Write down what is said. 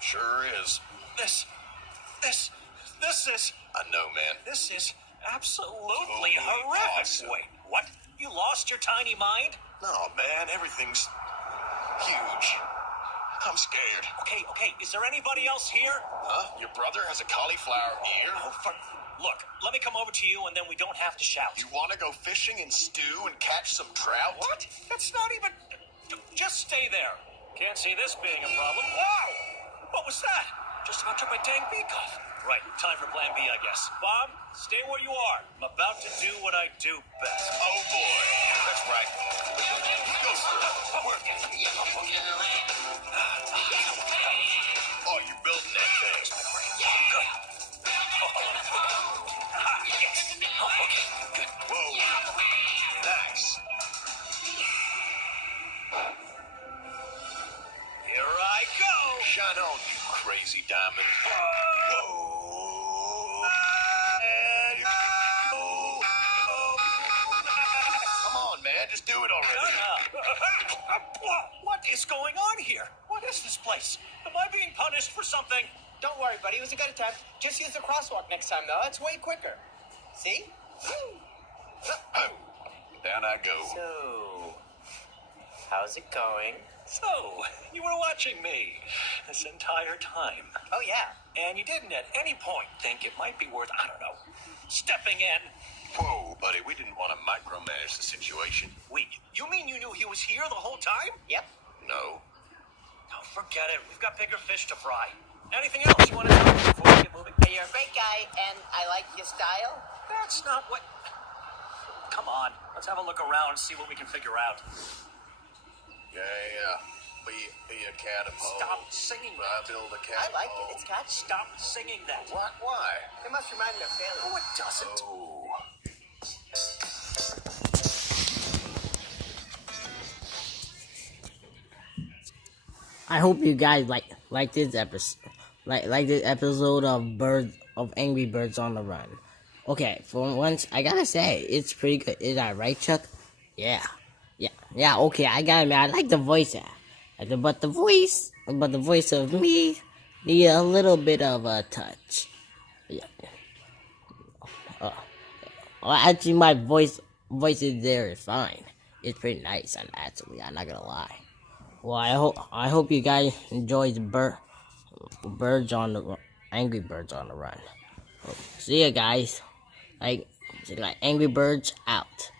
Sure is. This is... I know, man. This is absolutely Totally horrific. awesome. Wait, what? You lost your tiny mind? No, man, everything's huge. I'm scared. Okay, is there anybody else here? Huh? Your brother has a cauliflower ear? Oh, look, let me come over to you and then we don't have to shout. You want to go fishing and stew and catch some trout? What? That's not even... Just stay there. Can't see this being a problem. Wow! What was that? Just about took my dang beak off. Right, time for plan B, I guess. Bob, stay where you are. I'm about to do what I do best. Oh, boy. That's right. Go for it. Oh, you're building that thing. Good. Yes. Oh, okay, good. Whoa. Nice. Here I go. Shine on, you crazy diamond. Whoa. Come on, man. Just do it already. What is going on here? What is this place? Am I being punished for something? Don't worry, buddy. It was a good attempt. Just use the crosswalk next time, though. It's way quicker. See? Down I go. So, how's it going? So, you were watching me this entire time. Oh, yeah. And you didn't at any point think it might be worth, I don't know, stepping in. Whoa, buddy. We didn't want to micromanage the situation. Wait, you mean you knew he was here the whole time? Yep. No. No, forget it. We've got bigger fish to fry. Anything else you want to tell me before we get moving? Hey, you're a great guy, and I like your style. That's not what... Come on, let's have a look around and see what we can figure out. Yeah. Be a cat of home. Stop singing I that. build a cat I of like home. it. It's catchy. Stop singing that. What? Why? It must remind me of family. Oh, it doesn't. Oh. I hope you guys like this episode, like this episode of Angry Birds on the Run. Okay, for once, I gotta say it's pretty good. Is that right, Chuck? Yeah. Okay, I gotta admit, I like the voice but the voice of me need a little bit of a touch. Yeah. Actually, my voice is there is fine. It's pretty nice, and actually, I'm not gonna lie. Well, I hope you guys enjoy the Angry Birds on the Run. See ya, guys. Like Angry Birds out.